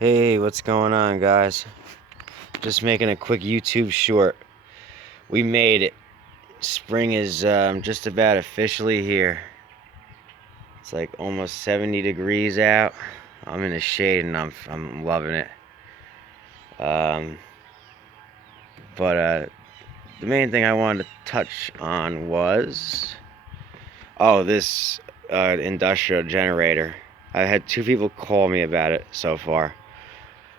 Hey, what's going on, guys? Just making a quick YouTube short. We made it. Spring is just about officially here. It's like almost 70 degrees out. I'm in the shade and I'm loving it. Um, but the main thing I wanted to touch on was this industrial generator. I had two people call me about it so far.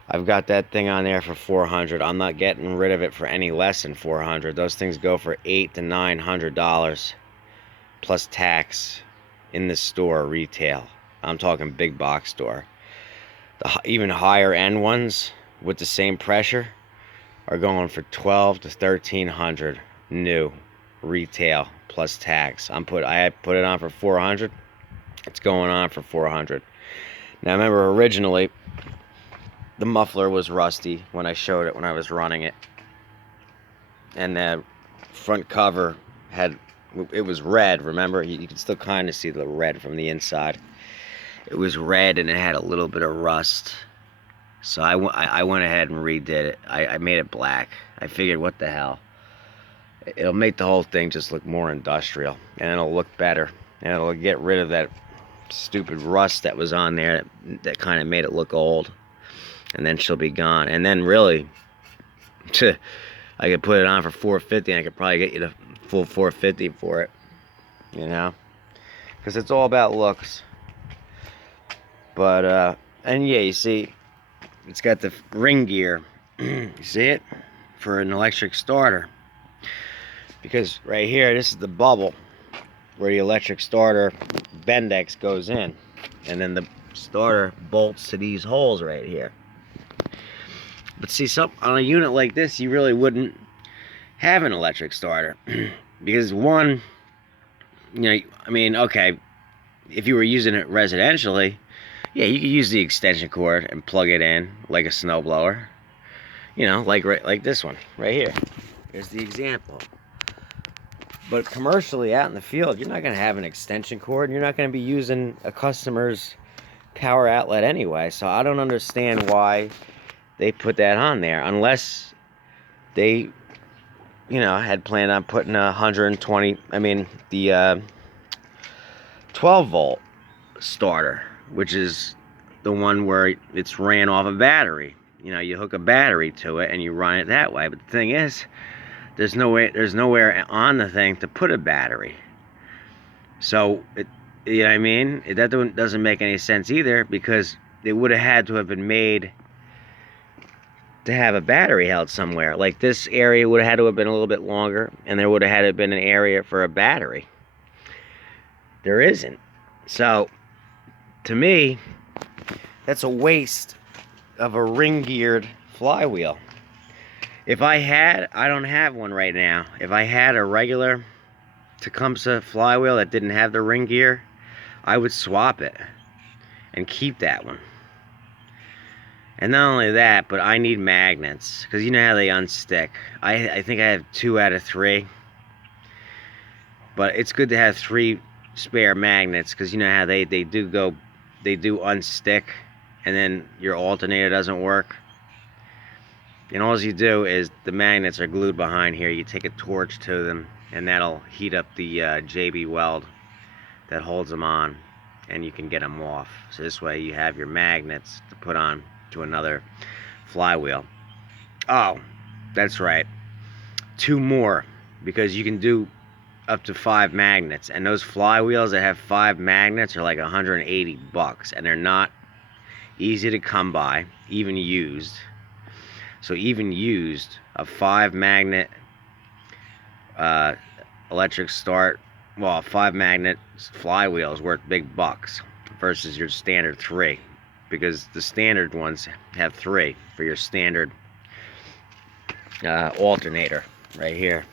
I've got that thing on there for 400. I'm not getting rid of it for any less than 400. Those things go for $800 to $900 plus tax in the store retail. I'm talking big box store. The even higher end ones with the same pressure are going for 12 to 1300 new retail plus tax. I put it on for 400. It's going on for 400. Now remember, originally the muffler was rusty when I showed it when I was running it, and the front cover it was red. Remember, you can still kind of see the red from the inside. It was red and it had a little bit of rust, so I went ahead and redid it. I made it black. I figured, what the hell, it'll make the whole thing just look more industrial, and it'll look better, and it'll get rid of that stupid rust that was on there that kind of made it look old. And then she'll be gone. And then really, I could put it on for 450, and I could probably get you the full 450 for it, you know, because it's all about looks. But and yeah, you see, it's got the ring gear. You see it for an electric starter, because right here, this is the bubble where the electric starter Bendix goes in, and then the starter bolts to these holes right here. But see, on a unit like this, you really wouldn't have an electric starter. Because one, I mean, okay, if you were using it residentially, yeah, you could use the extension cord and plug it in like a snowblower. Like this one right here. Here's the example. But commercially, out in the field, you're not going to have an extension cord, and you're not going to be using a customer's power outlet anyway. So I don't understand why they put that on there, unless they, had planned on putting 12 volt starter, which is the one where it's ran off a battery. You hook a battery to it and you run it that way. But the thing is, there's nowhere on the thing to put a battery. So that doesn't make any sense either, because it would have had to have been made to have a battery held somewhere. Like, this area would have had to have been a little bit longer, and there would have had to have been an area for a battery. There isn't. So, to me, that's a waste of a ring-geared flywheel. I don't have one right now. If I had a regular Tecumseh flywheel that didn't have the ring gear, I would swap it and keep that one. And not only that, but I need magnets, because you know how they unstick. I think I have 2 out of 3. But it's good to have 3 spare magnets, because you know how they do unstick, and then your alternator doesn't work. And all you do is, the magnets are glued behind here. You take a torch to them, and that'll heat up the JB weld that holds them on, and you can get them off. So this way you have your magnets to put on to another flywheel. Oh, that's right, 2 more, because you can do up to 5 magnets, and those flywheels that have 5 magnets are like $180, and they're not easy to come by, even used. So even used, a 5 magnet electric start, 5 magnet flywheel is worth big bucks versus your standard 3. Because the standard ones have 3 for your standard alternator right here.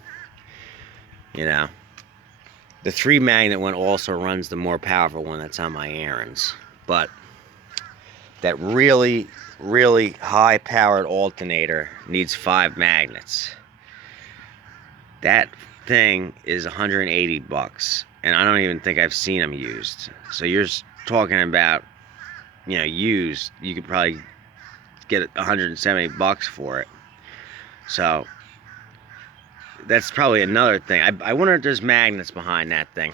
The 3 magnet one also runs the more powerful one that's on my errands. But that really, really high powered alternator needs 5 magnets. That thing is $180, and I don't even think I've seen them used. So you're talking about, used, you could probably get $170 for it. So that's probably another thing. I wonder if there's magnets behind that thing.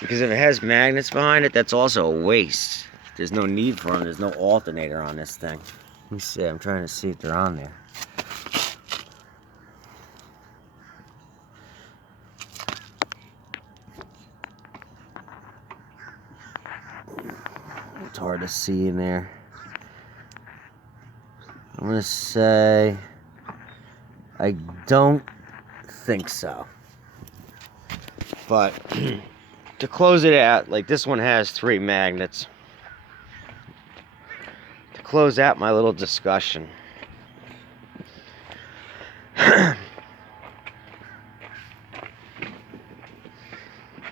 Because if it has magnets behind it, that's also a waste. There's no need for them. There's no alternator on this thing. Let me see. I'm trying to see if they're on there. It's hard to see in there. I'm going to say I don't think so. But to close it out, like this one has 3 magnets. To close out my little discussion,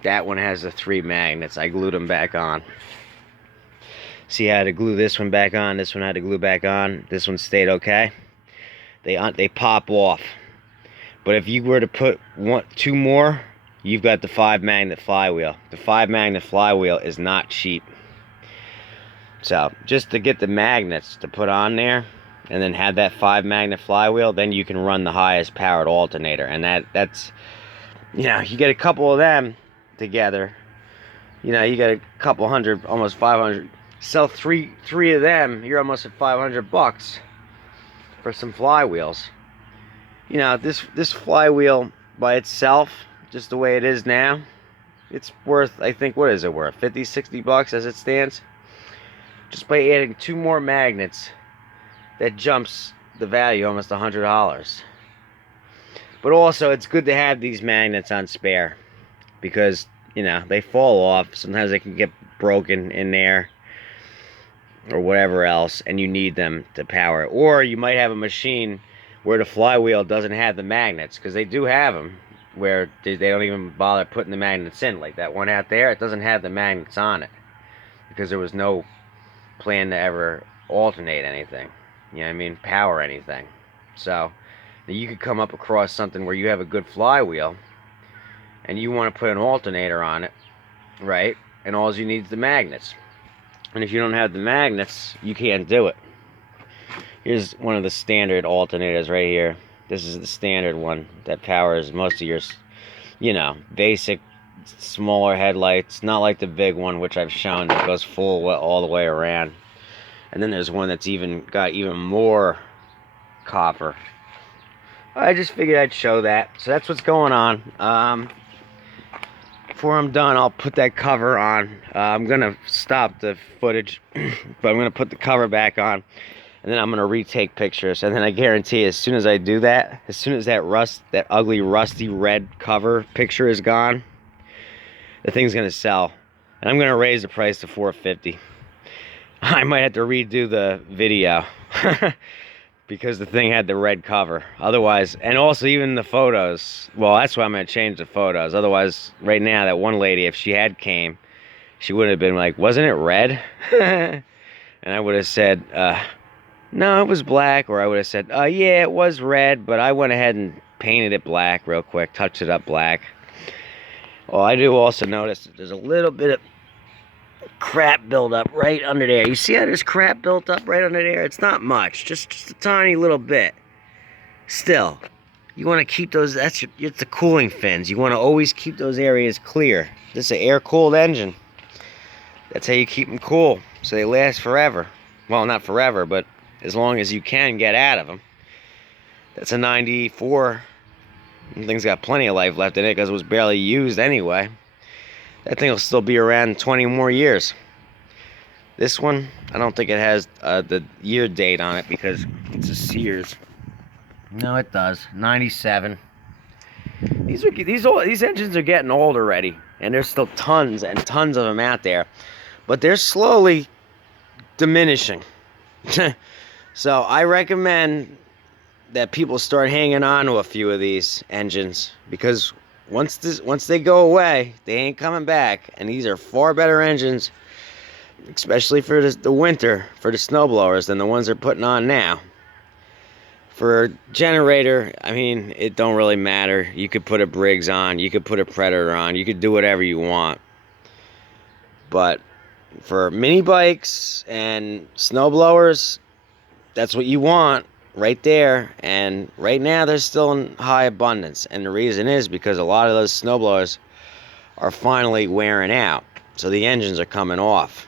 that one has the 3 magnets. I glued them back on. See, I had to glue this one back on. This one I had to glue back on. This one stayed okay. They pop off. But if you were to put 2 more, you've got the 5 magnet flywheel. The 5 magnet flywheel is not cheap. So just to get the magnets to put on there, and then have that 5 magnet flywheel, then you can run the highest powered alternator. And that's, you know, you get a couple of them together, you know, you get a couple hundred, almost 500. Sell three of them, you're almost at $500 for some flywheels. You know, this flywheel by itself, just the way it is now, it's worth, I think, what is it worth? $50-$60 as it stands. Just by adding 2 more magnets, that jumps the value almost $100. But also, it's good to have these magnets on spare, because, you know, they fall off. Sometimes they can get broken in there or whatever else, and you need them to power it. Or you might have a machine where the flywheel doesn't have the magnets, because they do have them where they don't even bother putting the magnets in. Like that one out there, it doesn't have the magnets on it because there was no plan to ever alternate anything, you know what I mean, power anything. So you could come up across something where you have a good flywheel and you want to put an alternator on it, right? And all you need is the magnets. And if you don't have the magnets, you can't do it. Here's one of the standard alternators right here. This is the standard one that powers most of your, you know, basic smaller headlights. Not like the big one, which I've shown, that goes full all the way around. And then there's one that's got even more copper. I just figured I'd show that. So that's what's going on. Before I'm done, I'll put that cover on. I'm going to stop the footage, but I'm going to put the cover back on, and then I'm going to retake pictures. And then I guarantee as soon as I do that, as soon as that ugly rusty red cover picture is gone, the thing's going to sell. And I'm going to raise the price to $450. I might have to redo the video because the thing had the red cover. Otherwise, and also even the photos, well, that's why I'm going to change the photos. Otherwise, right now, that one lady, if she had came, she would have been like, wasn't it red? And I would have said, no, it was black. Or I would have said, yeah, it was red, but I went ahead and painted it black real quick, touched it up black. Well, I do also notice that there's a little bit of crap buildup right under there. You see how there's crap built up right under there? It's not much, just a tiny little bit. Still, you want to keep those, it's the cooling fins. You want to always keep those areas clear. This is an air-cooled engine. That's how you keep them cool, so they last forever. Well, not forever, but as long as you can get out of them. That's a 94. The thing's got plenty of life left in it because it was barely used anyway. That thing will still be around 20 more years. This one, I don't think it has the year date on it because it's a Sears. No, it does. 97. These engines are getting old already, and there's still tons and tons of them out there, but they're slowly diminishing. So I recommend that people start hanging on to a few of these engines, because once they go away, they ain't coming back. And these are far better engines, especially for the winter, for the snowblowers, than the ones they're putting on now. For a generator, I mean, it don't really matter. You could put a Briggs on, you could put a Predator on, you could do whatever you want. But for mini bikes and snowblowers, that's what you want right there. And right now they're still in high abundance, and the reason is because a lot of those snowblowers are finally wearing out, so the engines are coming off,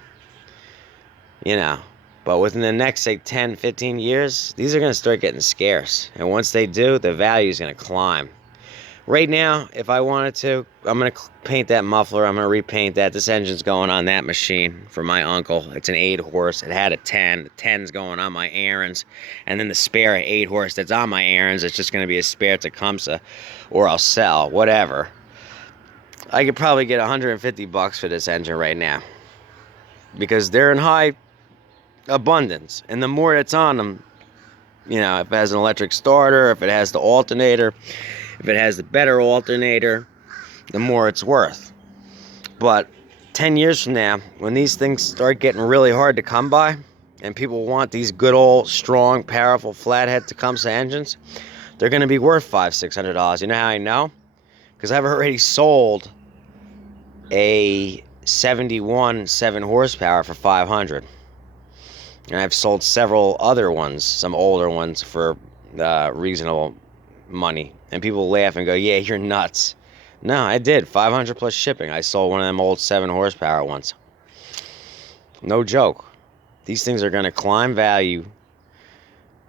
you know. But within the next, say, 10, 15 years, these are going to start getting scarce. And once they do, the value is going to climb. Right now, if I wanted to, I'm going to paint that muffler. I'm going to repaint that. This engine's going on that machine for my uncle. It's an 8-horse. It had a 10. The 10's going on my errands. And then the spare 8-horse that's on my errands, it's just going to be a spare Tecumseh. Or I'll sell, whatever. I could probably get $150 for this engine right now, because they're in high abundance, and the more it's on them, you know, if it has an electric starter, if it has the alternator, if it has the better alternator, the more it's worth. But 10 years from now, when these things start getting really hard to come by, and people want these good old strong powerful flathead Tecumseh engines, they're going to be worth $500-$600. You know how I know? Because I've already sold a 71 7 horsepower for $500. And I've sold several other ones, some older ones, for reasonable money. And people laugh and go, yeah, you're nuts. No, I did. $500 plus shipping. I sold one of them old 7 horsepower ones. No joke. These things are going to climb value,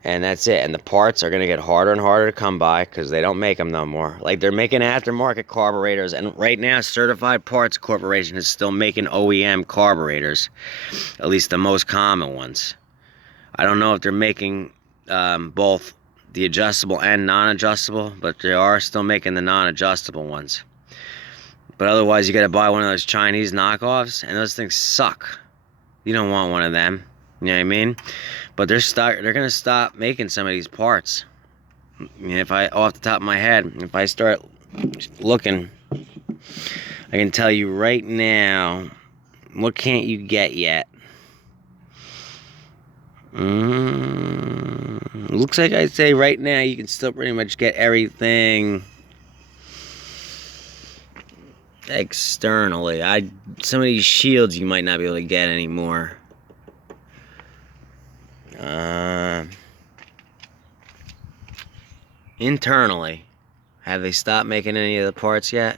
and that's it. And the parts are going to get harder and harder to come by because they don't make them no more. Like, they're making aftermarket carburetors, and right now Certified Parts Corporation is still making OEM carburetors, at least the most common ones. I don't know if they're making both the adjustable and non-adjustable, but they are still making the non-adjustable ones. But otherwise, you got to buy one of those Chinese knockoffs, and those things suck. You don't want one of them. You know what I mean? But they're gonna stop making some of these parts. If I, off the top of my head, if I start looking, I can tell you right now, what can't you get yet? Looks like I'd say right now you can still pretty much get everything externally. Some of these shields you might not be able to get anymore. Internally, have they stopped making any of the parts yet?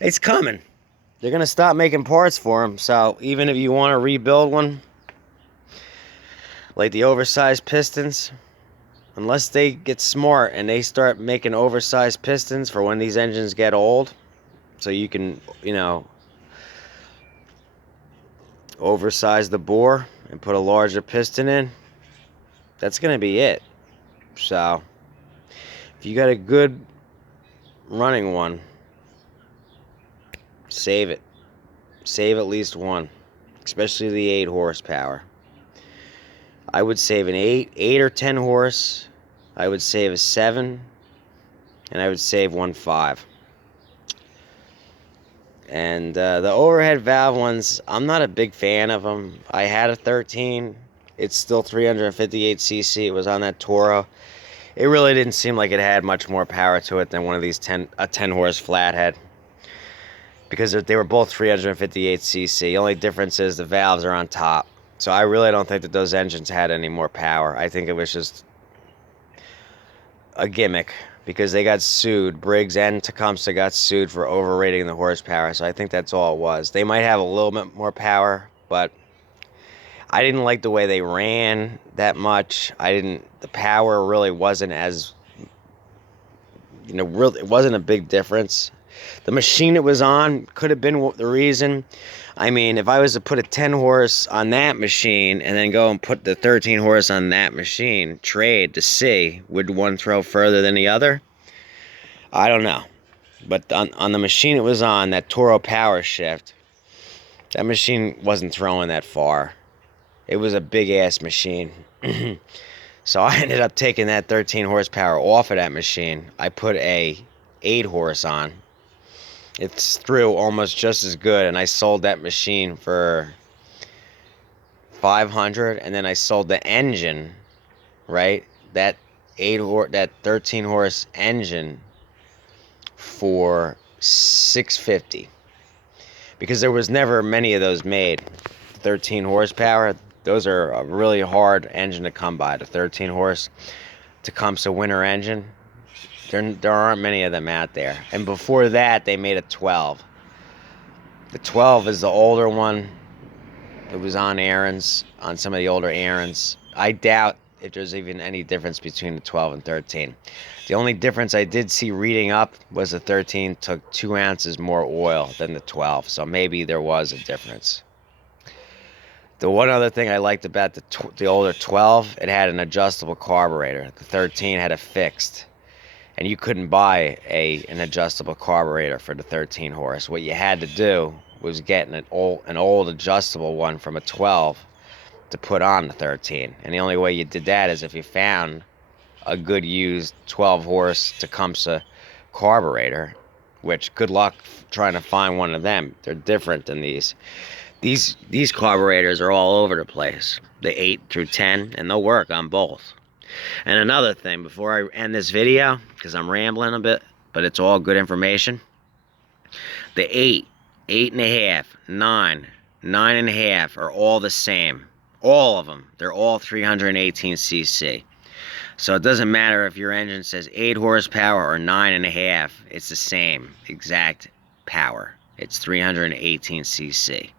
It's coming. They're gonna stop making parts for them. So even if you want to rebuild one, like the oversized pistons, unless they get smart and they start making oversized pistons for when these engines get old, so you can, you know, oversize the bore and put a larger piston in, that's gonna be it. So if you got a good running one, save it. Save at least one, especially the 8 horsepower. I would save an 8 or 10 horse. I would save a 7, and I would save 1 5. And the overhead valve ones, I'm not a big fan of them. I had a 13. It's still 358cc. It was on that Toro. It really didn't seem like it had much more power to it than one of these 10 horse flathead, because they were both 358cc. The only difference is the valves are on top. So I really don't think that those engines had any more power. I think it was just a gimmick, because they got sued. Briggs and Tecumseh got sued for overrating the horsepower. So I think that's all it was. They might have a little bit more power, but I didn't like the way they ran that much. The power really wasn't as, really, it wasn't a big difference. The machine it was on could have been the reason. I mean, if I was to put a 10 horse on that machine and then go and put the 13 horse on that machine, trade to see, would one throw further than the other? I don't know. But on the machine it was on, that Toro Power Shift, that machine wasn't throwing that far. It was a big-ass machine. So I ended up taking that 13 horsepower off of that machine. I put a 8 horse on. It's through almost just as good, and I sold that machine for $500, and then I sold the engine, right? That 13 horse engine for $650, because there was never many of those made. 13 horsepower, Those are a really hard engine to come by. The 13 horse Tecumseh winter engine. There aren't many of them out there. And before that, they made a 12. The 12 is the older one. It was on errands, on some of the older errands. I doubt if there's even any difference between the 12 and 13. The only difference I did see reading up was the 13 took 2 ounces more oil than the 12, so maybe there was a difference. The one other thing I liked about the older 12, it had an adjustable carburetor. The 13 had a fixed, and you couldn't buy an adjustable carburetor for the 13 horse. What you had to do was get an old adjustable one from a 12 to put on the 13. And the only way you did that is if you found a good used 12 horse Tecumseh carburetor, which good luck trying to find one of them. They're different than these. These carburetors are all over the place. The 8 through 10, and they'll work on both. And another thing, before I end this video, because I'm rambling a bit, but it's all good information. The 8, 8.5, 9, 9.5 are all the same. All of them. They're all 318cc. So it doesn't matter if your engine says 8 horsepower or 9.5. It's the same exact power. It's 318cc.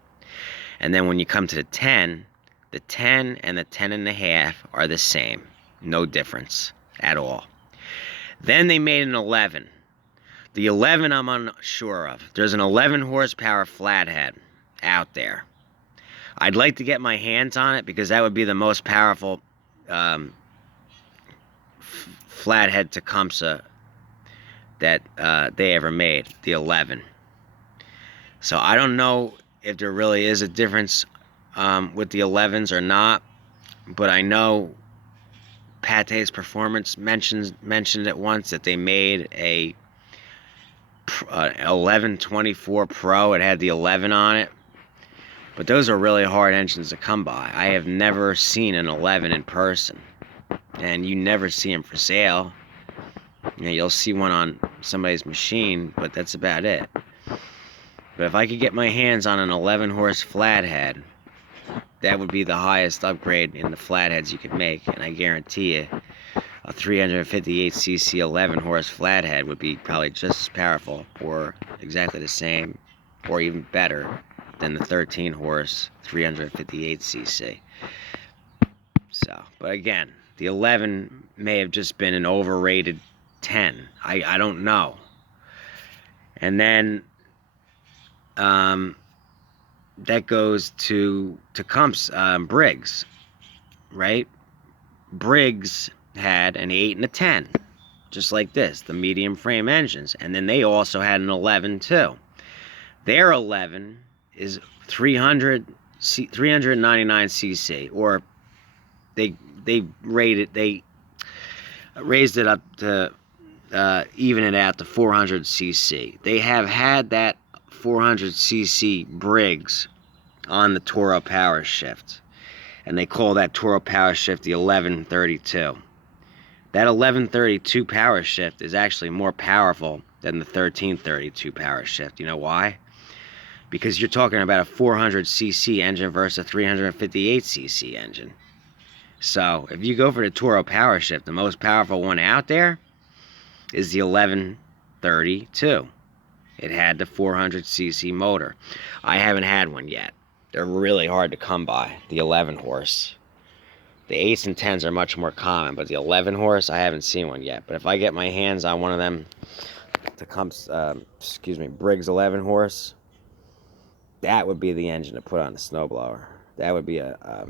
And then when you come to the 10 and the 10.5 are the same. No difference at all. Then they made an 11. The 11 I'm unsure of. There's an 11 horsepower flathead out there. I'd like to get my hands on it because that would be the most powerful flathead Tecumseh that they ever made, the 11. So I don't know if there really is a difference with the 11s or not, but I know Pate's Performance mentioned it once that they made a 1124 Pro. It had the 11 on it. But those are really hard engines to come by. I have never seen an 11 in person. And you never see them for sale. You know, you'll see one on somebody's machine, but that's about it. But if I could get my hands on an 11 horse flathead, that would be the highest upgrade in the flatheads you could make. And I guarantee you, a 358cc 11 horse flathead would be probably just as powerful, or exactly the same, or even better than the 13 horse 358cc. So, but again, the 11 may have just been an overrated 10. I don't know. And then that goes to Tecumseh, Briggs, right? Briggs had an 8 and a 10, just like this, the medium frame engines. And then they also had an 11 too. Their 11 is 399cc, or they raised it up to even it out to 400cc. They have had that 400cc Briggs on the Toro Power Shift, and they call that Toro Power Shift the 1132. That 1132 Power Shift is actually more powerful than the 1332 Power Shift. You know why? Because you're talking about a 400cc engine versus a 358cc engine. So if you go for the Toro Power Shift, the most powerful one out there is the 1132. It had the 400cc motor. I haven't had one yet. They're really hard to come by, the 11 horse. The 8s and 10s are much more common, but the 11 horse, I haven't seen one yet. But if I get my hands on one of them Briggs 11 horse, that would be the engine to put on the snowblower. That would be a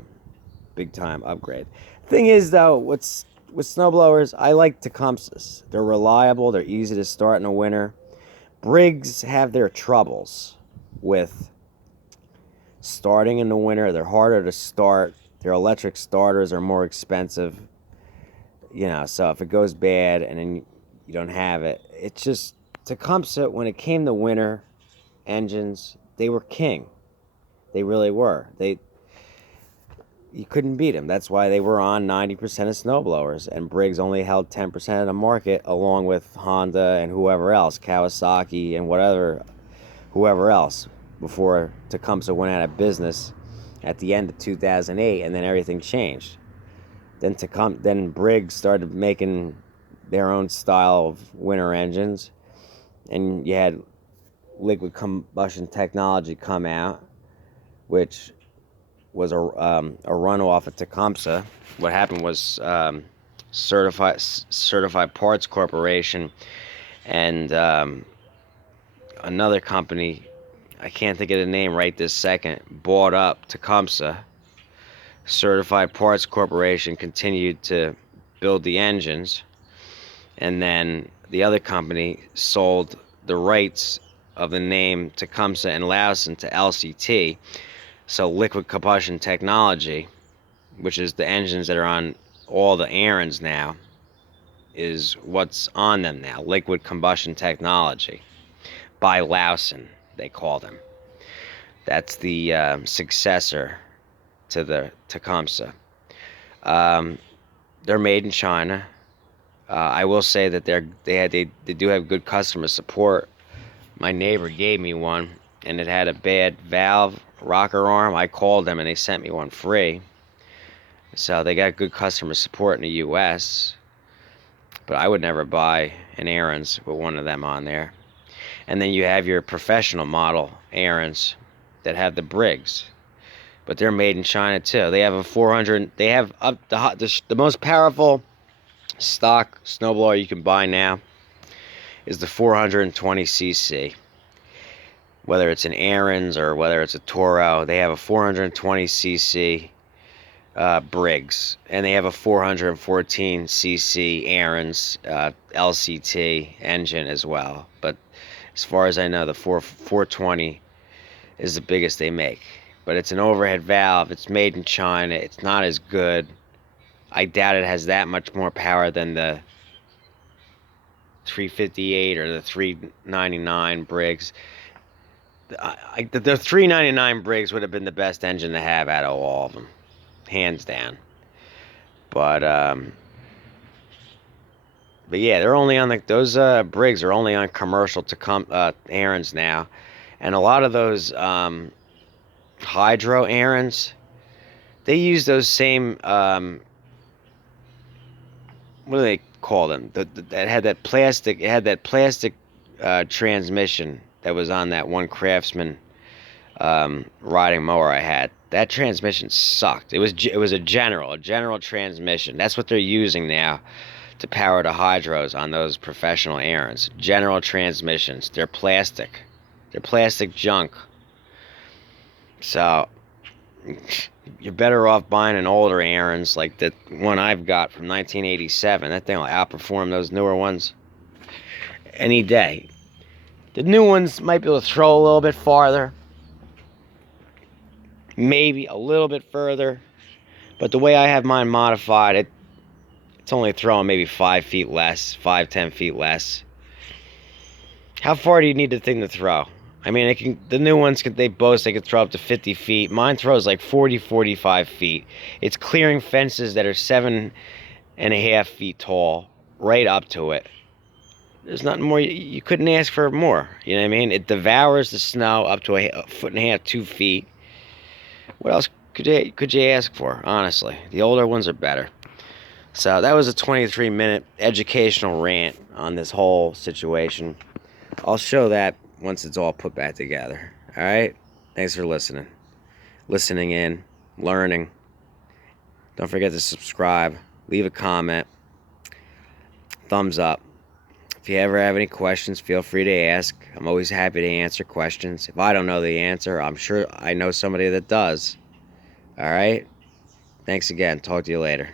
big time upgrade. Thing is, though, with snowblowers, I like Tecumsehs. They're reliable. They're easy to start in the winter. Briggs have their troubles with starting in the winter. They're harder to start. Their electric starters are more expensive. You know, so if it goes bad and then you don't have it, it's just Tecumseh, when it came to winter engines, they were king. They really were. You couldn't beat them. That's why they were on 90% of snowblowers, and Briggs only held 10% of the market, along with Honda and whoever else, Kawasaki and whoever else, before Tecumseh went out of business at the end of 2008, and then everything changed. Then Briggs started making their own style of winter engines, and you had liquid combustion technology come out, which was a runoff of Tecumseh. What happened was Certified Parts Corporation and another company, I can't think of the name right this second, bought up Tecumseh. Certified Parts Corporation continued to build the engines, and then the other company sold the rights of the name Tecumseh and Lawson to LCT. So liquid combustion technology, which is the engines that are on all the errands now, is what's on them now. Liquid combustion technology by Lawson, they call them. That's the successor to the Tecumseh. They're made in China. I will say that they do have good customer support. My neighbor gave me one, and it had a bad valve rocker arm. I called them, and they sent me one free. So they got good customer support in the U.S., but I would never buy an Aaron's with one of them on there. And then you have your professional model Aaron's that have the Briggs, but they're made in China too. They have a 400. They have up the most powerful stock snowblower you can buy now is the 420cc. Whether it's an Aaron's or whether it's a Toro, they have a 420cc Briggs, and they have a 414cc Aaron's LCT engine as well. But as far as I know, the 420 is the biggest they make. But it's an overhead valve. It's made in China. It's not as good. I doubt it has that much more power than the 358 or the 399 Briggs. The 399 Briggs would have been the best engine to have out of all of them, hands down. But yeah, they're only on those Briggs are only on commercial Aaron's now, and a lot of those hydro Aaron's, they use those same what do they call them? That had that plastic. It had that plastic transmission that was on that one Craftsman riding mower I had. That transmission sucked. It was a general transmission. That's what they're using now to power the hydros on those professional Aaron's. General transmissions. They're plastic. They're plastic junk. So you're better off buying an older Aaron's like the one I've got from 1987. That thing will outperform those newer ones any day. The new ones might be able to throw a little bit farther, maybe a little bit further, but the way I have mine modified, it's only throwing maybe 5 feet less, 5-10 feet less. How far do you need the thing to throw? I mean, the new ones, they boast they can throw up to 50 feet. Mine throws like 40-45 feet. It's clearing fences that are 7.5 feet tall right up to it. There's nothing more. You couldn't ask for more. You know what I mean? It devours the snow up to a 1.5 to 2 feet. What else could you ask for, honestly? The older ones are better. So that was a 23-minute educational rant on this whole situation. I'll show that once it's all put back together. All right? Thanks for listening. Listening in, learning. Don't forget to subscribe. Leave a comment. Thumbs up. If you ever have any questions, feel free to ask. I'm always happy to answer questions. If I don't know the answer, I'm sure I know somebody that does. All right? Thanks again. Talk to you later.